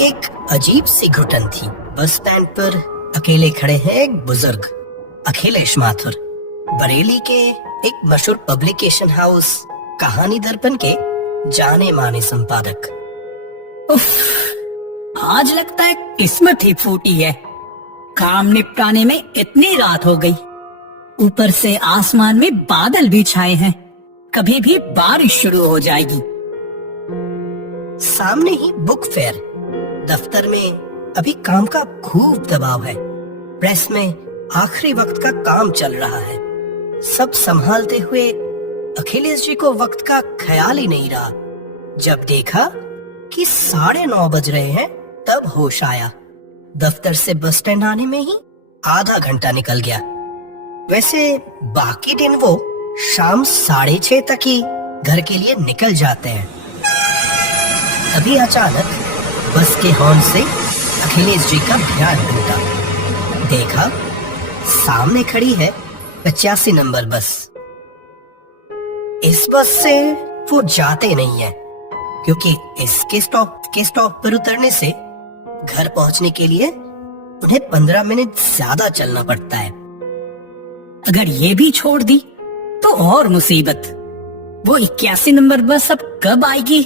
एक अजीब सी घुटन थी। बस स्टैंड पर अकेले खड़े हैं एक बुजुर्ग अखिलेश माथुर, बरेली के एक मशहूर पब्लिकेशन हाउस कहानी दर्पण के जाने माने संपादक। उफ, आज लगता है किस्मत ही फूटी है। काम निपटाने में इतनी रात हो गई, ऊपर से आसमान में बादल भी छाए हैं, कभी भी बारिश शुरू हो जाएगी। सामने ही बुक फेयर, दफ्तर में अभी काम का खूब दबाव है। प्रेस में आखिरी वक्त का काम चल रहा है। सब संभालते हुए अखिलेश जी को वक्त का ख्याल ही नहीं रहा। जब देखा कि 9:30 बज रहे हैं, तब होश आया। दफ्तर से बस स्टैंड आने में ही आधा घंटा निकल गया। वैसे बाकी दिन वो शाम 6:30 तक ही घर के लिए निकल जाते हैं। तभी अचानक बस के हॉर्न से अखिलेश जी का ध्यान टूटा। देखा सामने खड़ी है 85 नंबर बस। इस बस से वो जाते नहीं है, क्योंकि इसके स्टॉप पर उतरने से घर पहुंचने के लिए उन्हें 15 मिनट ज्यादा चलना पड़ता है। अगर ये भी छोड़ दी तो और मुसीबत। वो 81 नंबर बस अब कब आएगी,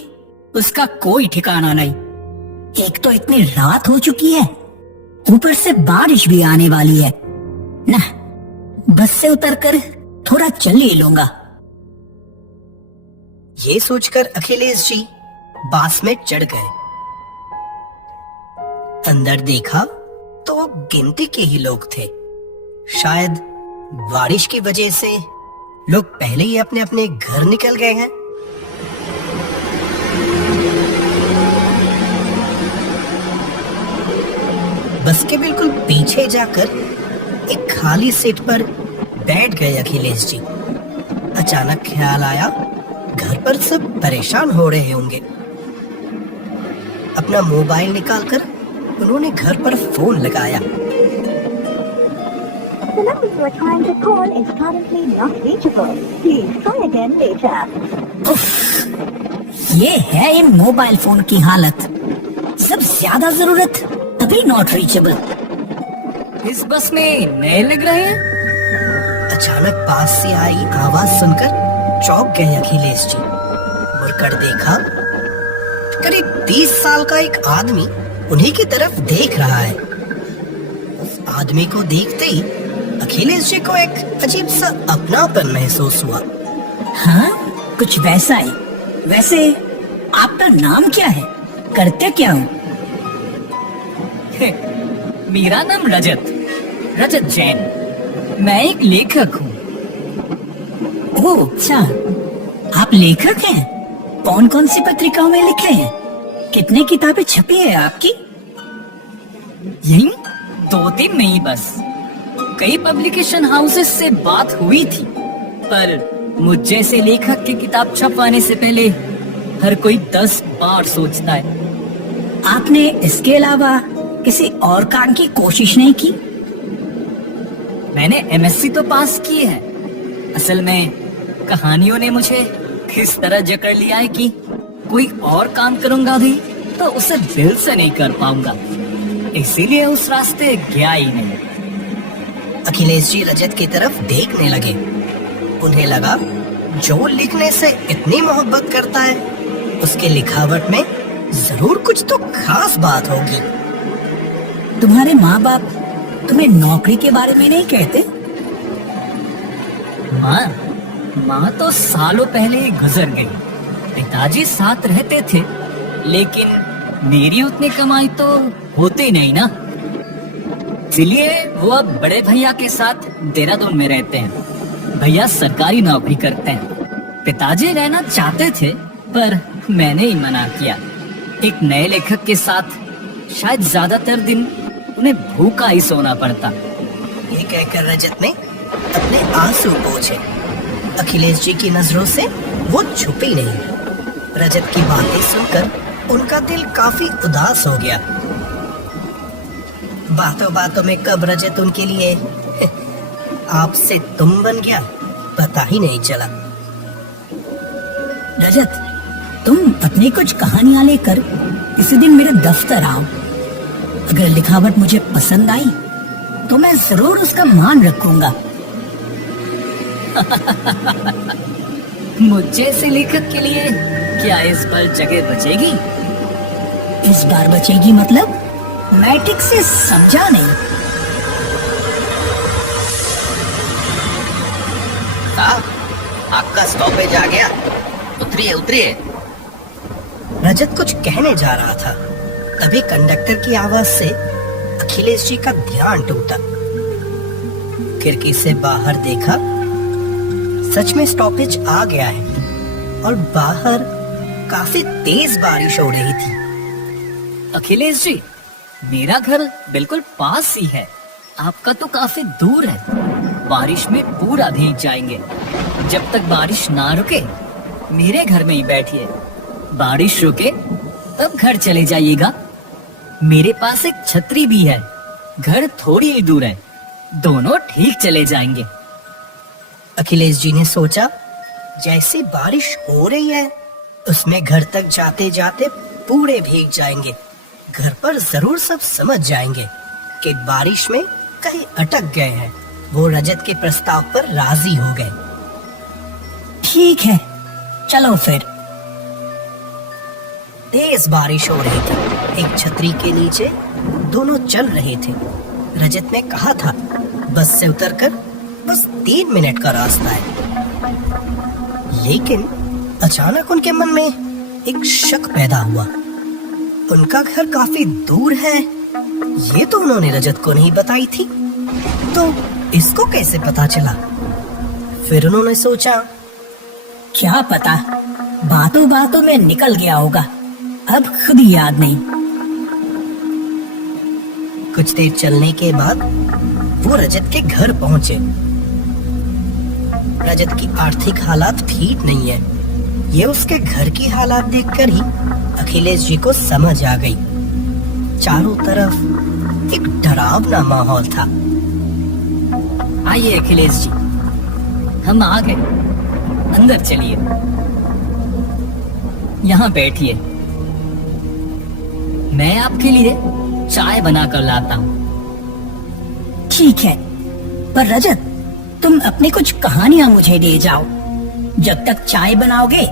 उसका कोई ठिकाना नहीं। एक तो इतनी रात हो चुकी है, ऊपर से बारिश भी आने वाली है। ना, बस से उतरकर थोड़ा चल ही लूंगा। ये सोचकर अखिलेश जी बास में चढ़ गए। अंदर देखा तो गिनती के ही लोग थे। शायद बारिश की वजह से लोग पहले ही अपने अपने घर निकल गए हैं। बस के बिल्कुल पीछे जाकर एक खाली सीट पर बैठ गए अखिलेश जी। अचानक ख्याल आया, घर पर सब परेशान हो रहे होंगे। अपना मोबाइल निकालकर उन्होंने घर पर फोन लगाया। The number you are trying to call is currently not reachable. Please try again later. ये है इन मोबाइल फोन की हालत। सब ज्यादा जरूरत तभी नॉट रीचेबल। इस बस में नए लग रहे हैं। अचानक पास से आई आवाज सुनकर चौंक गए अखिलेश जी। मुड़कर देखा, करीब 30 साल का एक आदमी उन्हीं की तरफ देख रहा है। उस आदमी को देखते ही अखिलेश जी को एक अजीब सा अपनापन महसूस हुआ। हाँ, कुछ वैसा ही। वैसे आपका नाम क्या है, करते क्या हो? मेरा नाम रजत जैन। मैं एक लेखक हूँ। ओह अच्छा, आप लेखक हैं? कौन कौन सी पत्रिकाओं में लिखे हैं? कितने किताबें छपी है आपकी? यही 2-3 नहीं, बस कई पब्लिकेशन हाउसेस से बात हुई थी, पर मुझ जैसे लेखक की किताब छपवाने से पहले हर कोई 10 बार सोचता है। आपने इसके अलावा किसी और काम की कोशिश नहीं की? मैंने MSc तो पास की है। असल में कहानियों ने मुझे किस तरह जकड़ लिया है कि कोई और काम करूंगा भी तो उसे दिल से नहीं कर पाऊंगा, इसीलिए उस रास्ते गया ही नहीं। अखिलेश जी रजत की तरफ देखने लगे। उन्हें लगा, जो लिखने से इतनी मोहब्बत करता है, उसके लिखावट में जरूर कुछ तो खास बात होगी। तुम्हारे माँ बाप तुम्हें नौकरी के बारे में नहीं कहते? माँ तो सालों पहले ही गुजर गई। पिताजी साथ रहते थे, लेकिन मेरी उतनी कमाई तो होती नहीं ना, इसलिए वो अब बड़े भैया के साथ देहरादून में रहते हैं। भैया सरकारी नौकरी करते हैं। पिताजी रहना चाहते थे, पर मैंने ही मना किया। एक नए लेखक के साथ शायद ज्यादातर दिन उन्हें भूखा ही सोना पड़ता। ये कहकर रजत ने अपने आंसू पोंछे। अखिलेश जी की नजरों से वो छुपी नहीं। रजत की बातें सुनकर उनका दिल काफी उदास हो गया। बातों बातों में कब रजत उनके लिए आपसे तुम बन गया, पता ही नहीं चला। रजत, तुम अपनी कुछ कहानियां लेकर किसी दिन मेरे दफ्तर आओ। अगर लिखावट मुझे पसंद आई तो मैं जरूर उसका मान रखूंगा। मुझे से लेखक के लिए क्या इस बार जगह बचेगी? इस बार बचेगी मतलब? मैं ठीक से समझा नहीं। साहब, आपका स्टॉपेज आ गया, उतरिए उतरिए। रजत कुछ कहने जा रहा था, तभी कंडक्टर की आवाज से अखिलेश जी का ध्यान टूटा। खिड़की से बाहर देखा, सच में स्टॉपेज आ गया है और बाहर काफी तेज बारिश हो रही थी। अखिलेश जी, मेरा घर बिल्कुल पास ही है, आपका तो काफी दूर है। बारिश में पूरा भीग जाएंगे। जब तक बारिश ना रुके मेरे घर में ही बैठिए, बारिश रुके तब घर चले जाइएगा। मेरे पास एक छतरी भी है, घर थोड़ी ही दूर है, दोनों ठीक चले जाएंगे। अखिलेश जी ने सोचा, जैसे बारिश हो रही है उसमें घर तक जाते जाते पूरे भीग जाएंगे। घर पर जरूर सब समझ जाएंगे कि बारिश में कहीं अटक गए हैं। वो रजत के प्रस्ताव पर राजी हो गए। ठीक है, चलो फिर। तेज बारिश हो रही थी। एक छतरी के नीचे दोनों चल रहे थे। रजत ने कहा था, बस से उतरकर बस 3 मिनट का रास्ता है। लेकिन अचानक उनके मन में एक शक पैदा हुआ। उनका घर काफी दूर है, ये तो उन्होंने रजत को नहीं बताई थी, तो इसको कैसे पता चला? फिर उन्होंने सोचा, क्या पता बातों बातों में निकल गया होगा, अब खुद ही याद नहीं। कुछ देर चलने के बाद वो रजत के घर पहुंचे। रजत की आर्थिक हालात ठीक नहीं है, ये उसके घर की हालात देखकर ही अखिलेश जी को समझ आ गई। चारों तरफ एक डरावना माहौल था। आइए अखिलेश जी, हम आ गए, अंदर चलिए, यहाँ बैठिए, मैं आपके लिए चाय बना कर लाता हूँ। ठीक है, पर रजत तुम अपनी कुछ कहानियां मुझे दे जाओ। जब तक चाय बनाओगे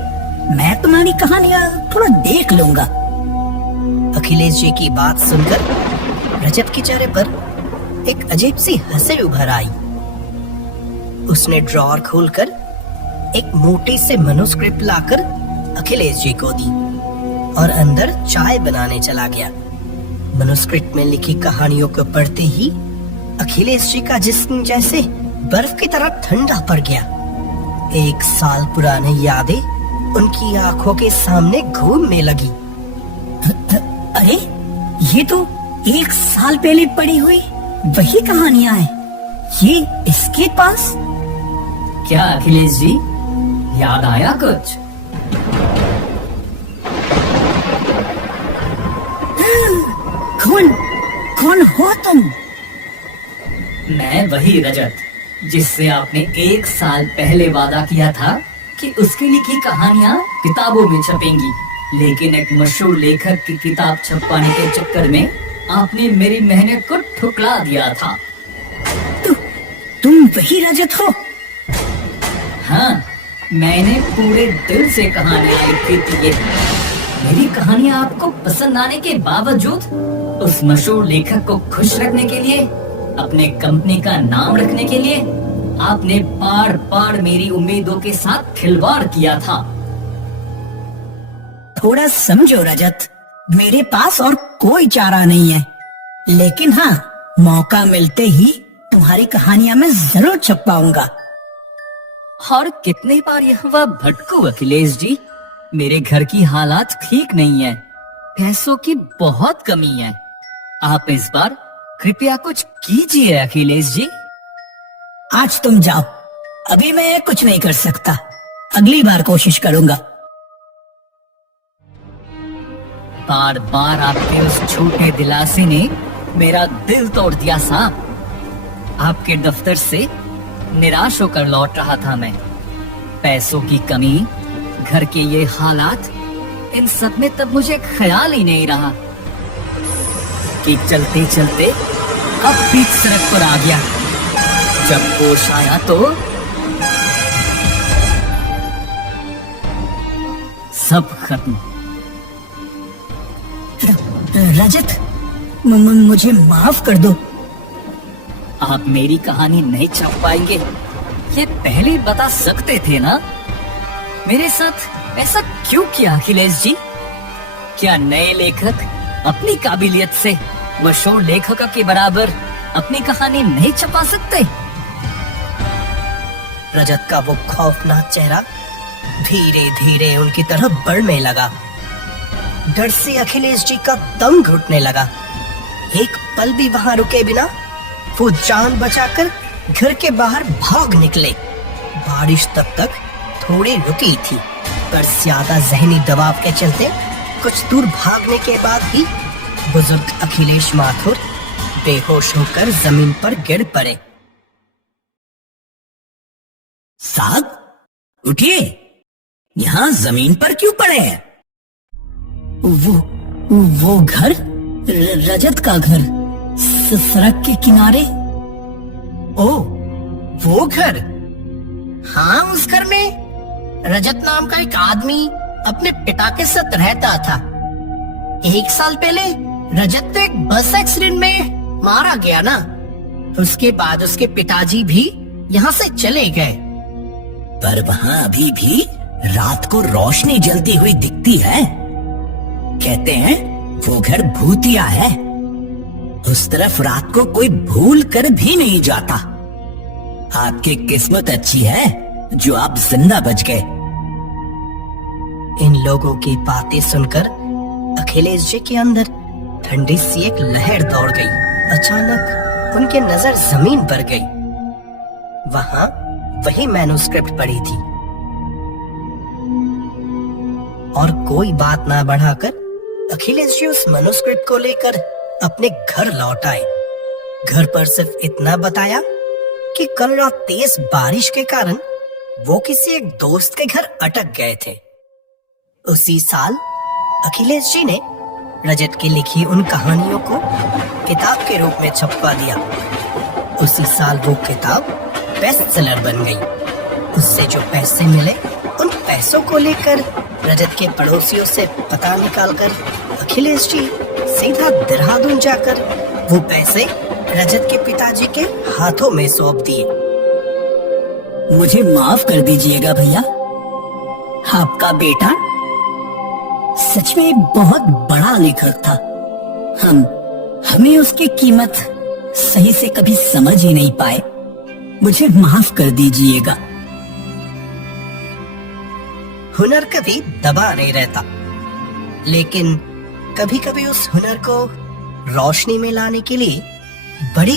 मैं तुम्हारी कहानियां थोड़ा देख लूंगा। अखिलेश जी की बात सुनकर रजत के चेहरे पर एक अजीब सी हंसी उभर आई। उसने ड्रॉअर खोलकर एक मोटी से मनुस्क्रिप्ट लाकर अखिलेश जी को दी और अंदर चाय बनाने चला गया। मनुस्क्रिप्ट में लिखी कहानियों को पढ़ते ही अखिलेश जी का जिस्म जैसे बर्फ की तरह ठंडा पड़ गया। 1 साल पुरानी यादें उनकी आंखों के सामने घूमने लगी। अरे ये तो 1 साल पहले पड़ी हुई वही कहानियां हैं। ये इसके पास? क्या अखिलेश जी, याद आया कुछ? कौन कौन हो तुम? मैं वही रजत जिससे आपने 1 साल पहले वादा किया था कि उसकी लिखी कहानियां किताबों में छपेंगी, लेकिन एक मशहूर लेखक की किताब छपवाने के चक्कर में आपने मेरी मेहनत को ठुकरा दिया था। तुम वही रजत हो? हाँ, मैंने पूरे दिल से कहानियां लिखी थी। मेरी कहानियां आपको पसंद आने के बावजूद उस मशहूर लेखक को खुश रखने के लिए, अपने कंपनी का नाम रखने के लिए आपने बार बार मेरी उम्मीदों के साथ खिलवाड़ किया था। थोड़ा समझो रजत, मेरे पास और कोई चारा नहीं है, लेकिन हाँ, मौका मिलते ही तुम्हारी कहानियां मैं जरूर छपवाऊंगा। और कितने बार यह वह भटकू अखिलेश जी, मेरे घर की हालात ठीक नहीं है, पैसों की बहुत कमी है, आप इस बार कृपया कुछ कीजिए अखिलेश जी। आज तुम जाओ, अभी मैं कुछ नहीं कर सकता, अगली बार कोशिश करूंगा। बार बार आपके उस छोटे दिलासे ने मेरा दिल तोड़ दिया साहब। आपके दफ्तर से निराश होकर लौट रहा था मैं। पैसों की कमी, घर के ये हालात, इन सब में तब मुझे ख्याल ही नहीं रहा कि चलते चलते अब बीच सड़क पर आ गया। जब होश आया तो सब खत्म। रजत, मुझे माफ कर दो। आप मेरी कहानी नहीं छाप पाएंगे, ये पहले बता सकते थे ना। मेरे साथ ऐसा क्यों किया अखिलेश जी? क्या नए लेखक अपनी काबिलियत से मशहूर लेखक के बराबर अपनी कहानी नहीं छपा सकते? रजत का वो खौफनाक चेहरा धीरे धीरे उनकी तरफ बढ़ने लगा। डर से अखिलेश जी का दम घुटने लगा। एक पल भी वहां रुके बिना वो जान बचाकर घर के बाहर भाग निकले। बारिश तब तक थोड़ी रुकी थी, पर ज्यादा जहनी दबाव के चलते कुछ दूर भागने के बाद ही बुजुर्ग अखिलेश माथुर बेहोश होकर जमीन पर गिर पड़े। साहब, उठिए, यहाँ जमीन पर क्यों पड़े हैं? वो घर, रजत का घर, सड़क के किनारे। ओ, वो घर? हाँ, उस घर में रजत नाम का एक आदमी अपने पिता के साथ रहता था। 1 साल पहले रजत तो एक बस एक्सीडेंट में मारा गया ना। उसके बाद उसके पिताजी भी यहाँ से चले गए। पर वहाँ अभी भी रात को रोशनी जलती हुई दिखती है। कहते हैं वो घर भूतिया है। उस तरफ रात को कोई भूल कर भी नहीं जाता। आपकी किस्मत अच्छी है जो आप जिंदा बच गए। इन लोगों की बातें सुनकर अखिलेश जी के अंदर ठंडी सी एक लहर दौड़ गई। अचानक उनकी नजर जमीन पर गई। वहां वही मैन्युस्क्रिप्ट पड़ी थी। और कोई बात ना बढ़ाकर अखिलेश जी उस मैन्युस्क्रिप्ट को लेकर अपने घर लौट आए। घर पर सिर्फ इतना बताया कि कल रात तेज बारिश के कारण वो किसी एक दोस्त के घर अटक गए थे। उसी साल अखिलेश जी ने रजत की लिखी उन कहानियों को किताब के रूप में छपवा दिया। उसी साल वो किताब बेस्ट सेलर बन गई। उससे जो पैसे मिले उन पैसों को लेकर रजत के पड़ोसियों से पता निकालकर अखिलेश जी सीधा देहरादून जाकर वो पैसे रजत के पिताजी के हाथों में सौंप दिए। मुझे माफ कर दीजिएगा भैया। आपका बेटा सच में एक बहुत बड़ा लेखक था। हमें उसकी कीमत सही से कभी समझ ही नहीं पाए। मुझे माफ कर दीजिएगा। हुनर कभी दबा नहीं रहता, लेकिन कभी कभी उस हुनर को रोशनी में लाने के लिए बड़ी